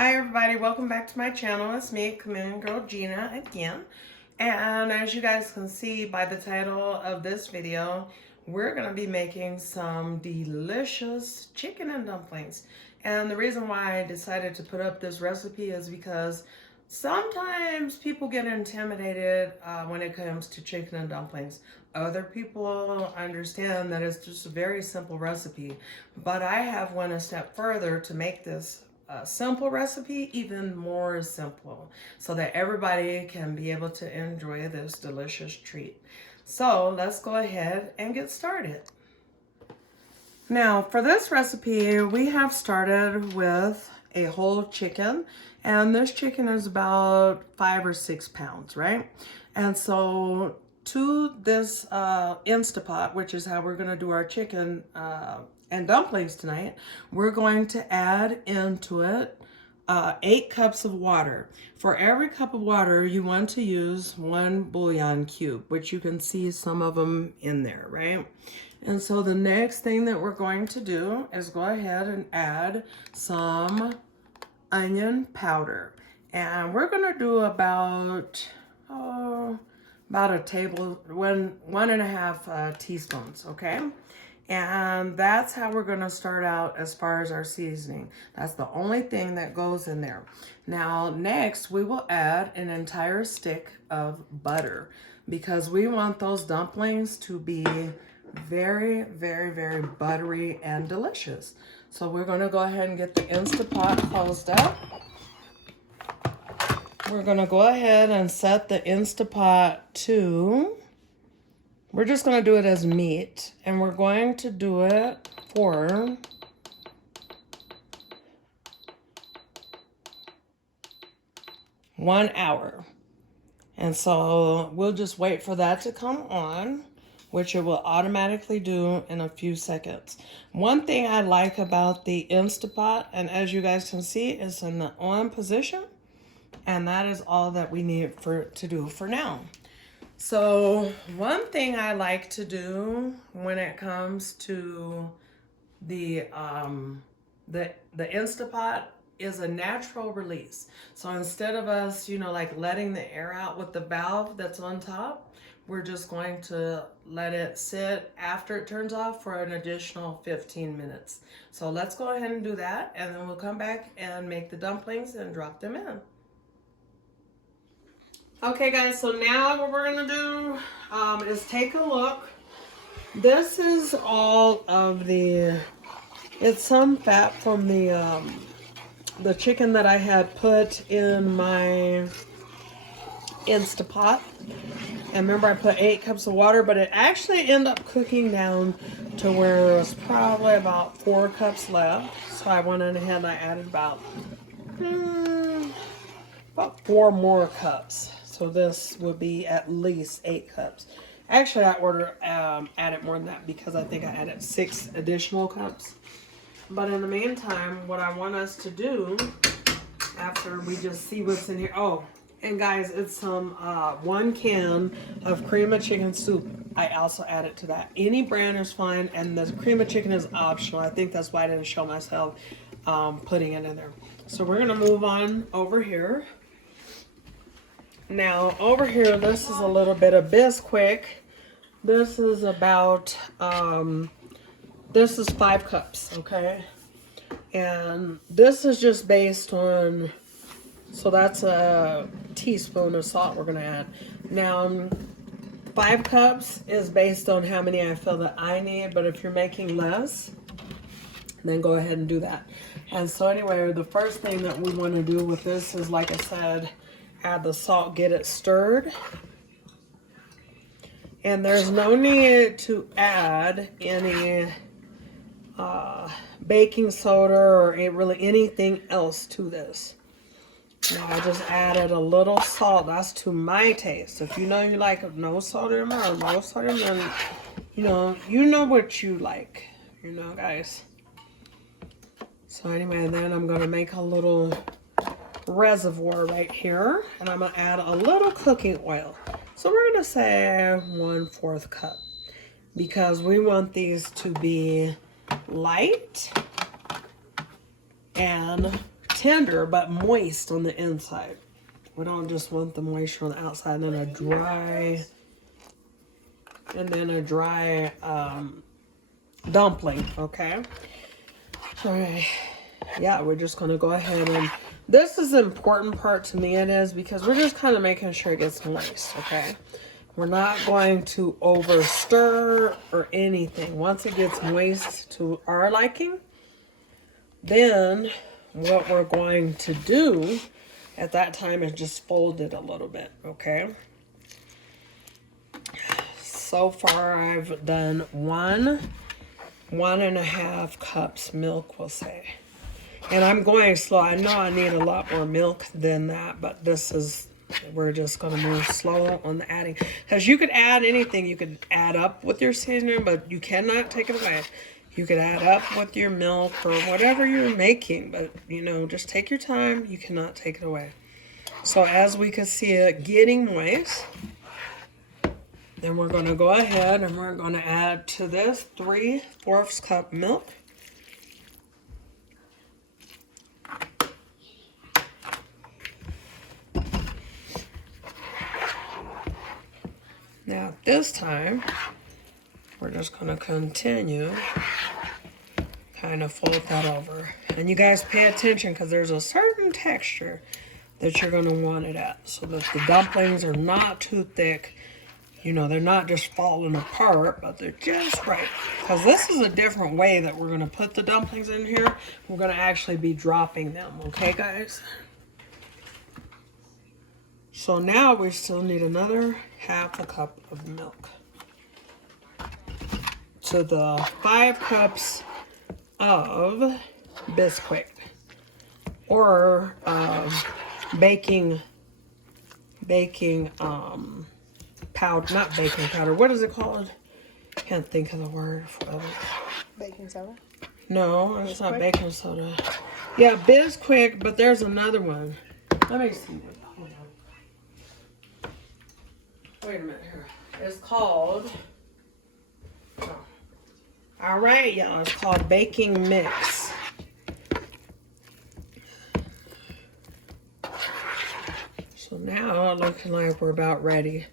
Hi everybody, welcome back to my channel. It's me, Chameleon Girl Gina again. And as you guys can see by the title of this video, we're going to be making some delicious chicken and dumplings. And the reason why I decided to put up this recipe is because sometimes people get intimidated when it comes to chicken and dumplings. Other people understand that it's just a very simple recipe, but I have went a step further to make this simple recipe even more simple so that everybody can be able to enjoy this delicious treat. So let's go ahead and get started. Now for this recipe, we have started with a whole chicken, and this chicken is about 5 or 6 pounds, right? And so to this Instapot, which is how we're going to do our chicken and dumplings tonight, we're going to add into it 8 cups of water. For every cup of water, you want to use 1 bouillon cube, which you can see some of them in there, right? And so the next thing that we're going to do is go ahead and add some onion powder. And we're going to do about a table, one and a half teaspoons, okay? And that's how we're going to start out as far as our seasoning. That's the only thing that goes in there. Now, next, we will add an entire stick of butter because we want those dumplings to be very, very, very buttery and delicious. So we're going to go ahead and get the Instapot closed up. We're going to go ahead and set the Instapot to... We're just going to do it as meat, and we're going to do it for 1 hour. And so we'll just wait for that to come on, which it will automatically do in a few seconds. One thing I like about the Instapot, and as you guys can see, is in the on position, and that is all that we need to do for now. So one thing I like to do when it comes to the Instapot is a natural release. So instead of us, like letting the air out with the valve that's on top, we're just going to let it sit after it turns off for an additional 15 minutes. So let's go ahead and do that, and then we'll come back and make the dumplings and drop them in. Okay guys, so now what we're gonna do is take a look. This is all of it's some fat from the chicken that I had put in my Instapot. And remember, I put 8 cups of water, but it actually ended up cooking down to where it was probably about 4 cups left. So I went in ahead and I added about 4 more cups. So this would be at least 8 cups. Actually, I added more than that because I think I added 6 additional cups. But in the meantime, what I want us to do after we just see what's in here. Oh, and guys, it's some 1 can of cream of chicken soup. I also added to that. Any brand is fine, and the cream of chicken is optional. I think that's why I didn't show myself putting it in there. So we're gonna move on over here. Now over here, this is a little bit of Bisquick. This is about, this is 5 cups, okay? And this is just based on, so that's a teaspoon of salt we're gonna add. Now, 5 cups is based on how many I feel that I need, but if you're making less, then go ahead and do that. And so anyway, the first thing that we wanna do with this is, like I said, add the salt, get it stirred. And there's no need to add any baking soda or really anything else to this. Now I just added a little salt. That's to my taste. If you know you like no sodium or low sodium, then you know what you like, guys. So anyway, then I'm gonna make a little reservoir right here, and I'm gonna add a little cooking oil. So we're gonna say 1/4 cup because we want these to be light and tender but moist on the inside. We don't just want the moisture on the outside and then a dry dumpling, okay? All right, yeah, we're just gonna go ahead and, this is the important part to me, it is, because we're just kind of making sure it gets moist, okay? We're not going to over stir or anything. Once it gets moist to our liking, then what we're going to do at that time is just fold it a little bit, okay? So far I've done 1.5 cups milk, we'll say. And I'm going slow. I know I need a lot more milk than that, but we're just going to move slow on the adding. Because you could add anything. You could add up with your seasoning, but you cannot take it away. You could add up with your milk or whatever you're making, but, you know, just take your time. You cannot take it away. So as we can see it getting moist, then we're going to go ahead and we're going to add to this 3/4 cup milk. Now this time, we're just going to continue, kind of fold that over. And you guys pay attention because there's a certain texture that you're going to want it at so that the dumplings are not too thick. You know, they're not just falling apart, but they're just right. Because this is a different way that we're going to put the dumplings in here. We're going to actually be dropping them, okay, guys? So now we still need another 1/2 cup of milk to the 5 cups of Bisquick or baking powder, not baking powder. What is it called? Can't think of the word for it. Baking soda? No, it's not baking soda. Yeah, Bisquick, but there's another one. Let me see. Hold on. Wait a minute here. It's called. Oh. All right, y'all. It's called baking mix. So now looking like we're about ready.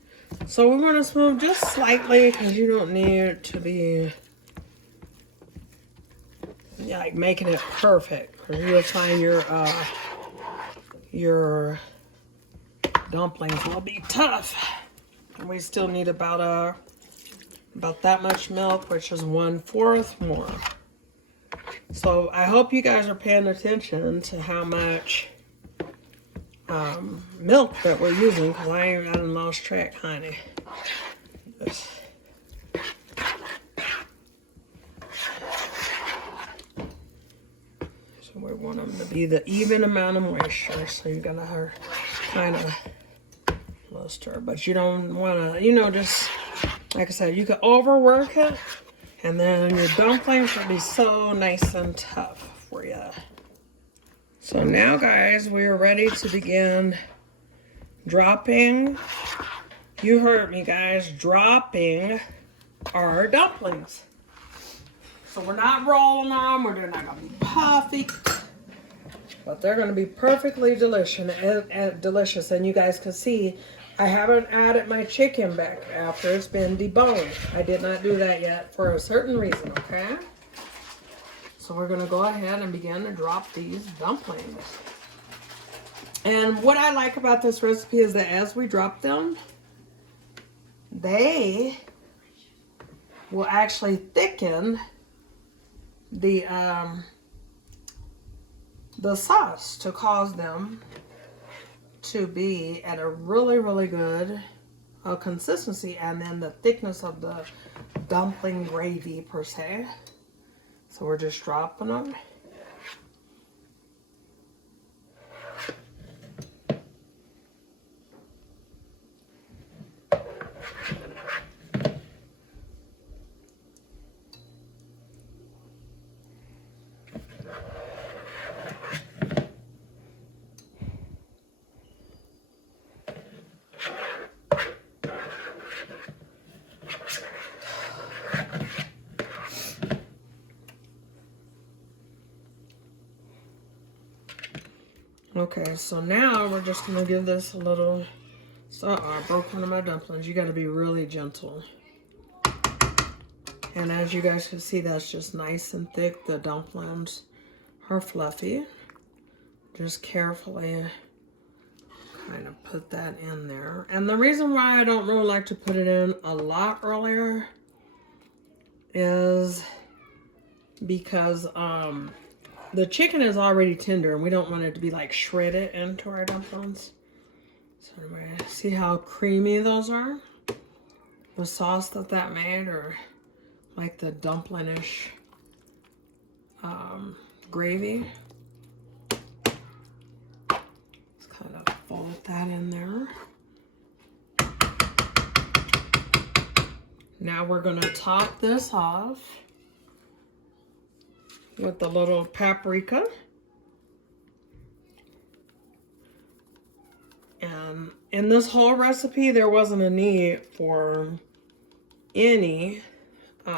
So we want to smooth just slightly because you don't need it to be like making it perfect. Because you'll find your dumplings will be tough. And we still need about that much milk, which is 1/4 more. So I hope you guys are paying attention to how much milk that we're using, because I done lost track, honey. So we want them to be the even amount of moisture. So you're gonna kind of stir, but you don't want to, you know, just like I said, you can overwork it, and then your dumplings will be so nice and tough for you. So now, guys, we are ready to begin dropping. You heard me, guys, dropping our dumplings. So we're not rolling them, or they're not gonna be puffy, but they're gonna be perfectly delicious. And you guys can see, I haven't added my chicken back after it's been deboned. I did not do that yet for a certain reason, okay? So we're gonna go ahead and begin to drop these dumplings. And what I like about this recipe is that as we drop them, they will actually thicken the sauce to cause them to be at a really, really good consistency, and then the thickness of the dumpling gravy per se. So we're just dropping them. Okay, so now we're just gonna give this a little, I broke one of my dumplings. You gotta be really gentle. And as you guys can see, that's just nice and thick. The dumplings are fluffy. Just carefully kind of put that in there. And the reason why I don't really like to put it in a lot earlier is because the chicken is already tender and we don't want it to be like shredded into our dumplings. So anyway, see how creamy those are? The sauce that made, or like the dumpling-ish gravy. Let's kind of fold that in there. Now we're gonna top this off with the little paprika. And in this whole recipe, there wasn't a need for any, what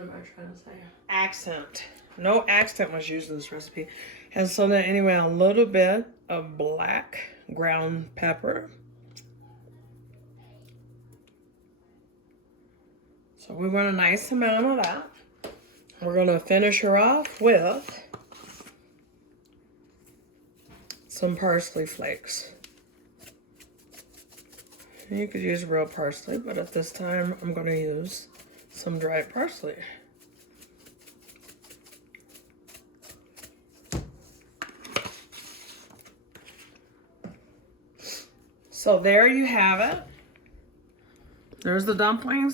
am I trying to say? Accent. No accent was used in this recipe. And so then anyway, a little bit of black ground pepper. So we want a nice amount of that. We're gonna finish her off with some parsley flakes. You could use real parsley, but at this time I'm going to use some dried parsley. So there you have it. There's the dumplings.